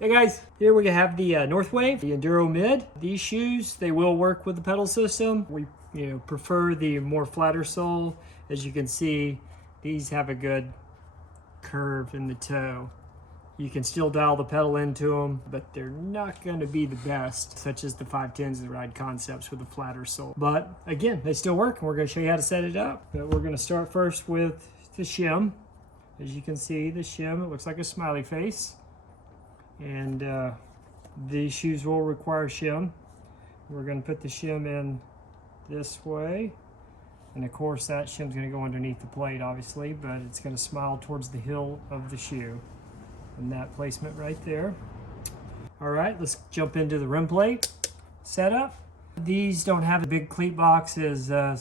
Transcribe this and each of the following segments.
Hey guys, here we have the Northwave, the Enduro Mid. These shoes, they will work with the pedal system. We prefer the more flatter sole. As you can see, these have a good curve in the toe. You can still dial the pedal into them, but they're not going to be the best, such as the 510s and the Ride Concepts with a flatter sole. But again, they still work, and we're going to show you how to set it up. But we're going to start first with the shim. As you can see, the shim, it looks like a smiley face. And these shoes will require shim. We're going to put the shim in this way, and of course that shim's going to go underneath the plate obviously, but it's going to smile towards the heel of the shoe, and that placement right there. All right, let's jump into the REMplate setup. These don't have the big cleat boxes, the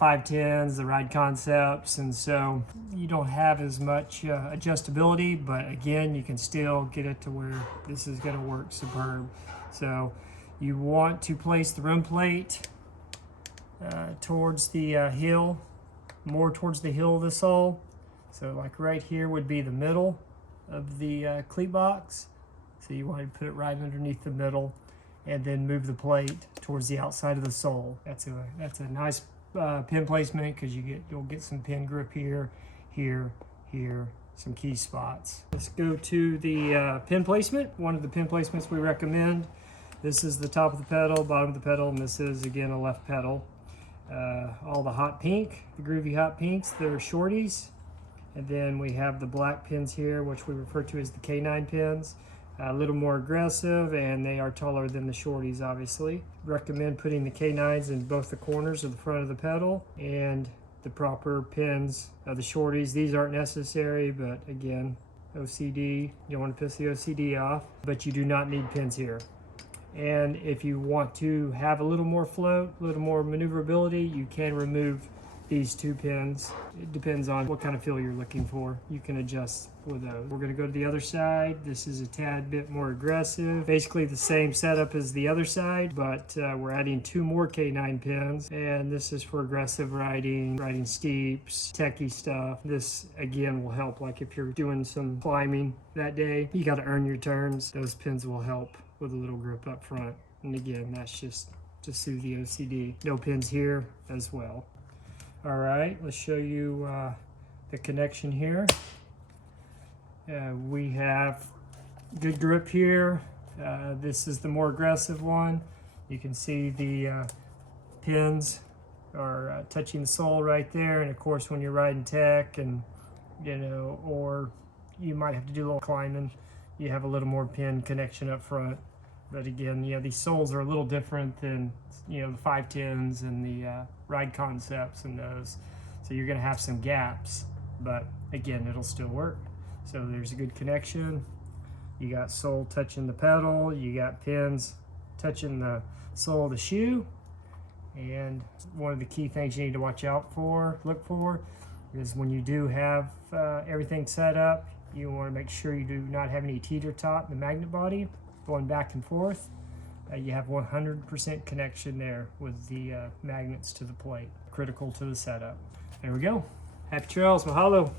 510s, the Ride Concepts, and so you don't have as much adjustability, but again, you can still get it to where this is going to work superb. So you want to place the REMplate towards the heel, more towards the heel of the sole. So like right here would be the middle of the cleat box. So you want to put it right underneath the middle, and then move the plate towards the outside of the sole. That's a nice pin placement, because you'll get some pin grip here, some key spots. Let's go to the pin placement. One of the pin placements we recommend. This is the top of the pedal, bottom of the pedal, and this is again a left pedal. All the hot pink, the groovy hot pinks, they're Shorties. And then we have the black pins here, which we refer to as the K9 pins. A little more aggressive, and they are taller than the Shorties, obviously. Recommend putting the K9s in both the corners of the front of the pedal, and the proper pins of the Shorties. These aren't necessary, but again, OCD, you don't want to piss the OCD off, but you do not need pins here. And if you want to have a little more float, a little more maneuverability, you can remove these two pins. It depends on what kind of feel you're looking for. You can adjust for those. We're going to go to the other side. This is a tad bit more aggressive. Basically the same setup as the other side, but we're adding two more K9 pins, and this is for aggressive riding steeps, techie stuff. This again will help, like if you're doing some climbing that day, you got to earn your turns. Those pins will help with a little grip up front. And again, that's just to soothe the OCD. No pins here as well. All right, let's show you the connection here. We have good grip here. This is the more aggressive one. You can see the pins are touching the sole right there. And of course, when you're riding tech, and or you might have to do a little climbing, you have a little more pin connection up front. But again, these soles are a little different than the 510s and the Ride Concepts and those. So you're going to have some gaps, but again, it'll still work. So there's a good connection. You got sole touching the pedal. You got pins touching the sole of the shoe. And one of the key things you need to look for, is when you do have everything set up, you want to make sure you do not have any teeter-tot in the magnet body going back and forth. You have 100% connection there with the magnets to the plate. Critical to the setup. There we go. Happy trails, mahalo.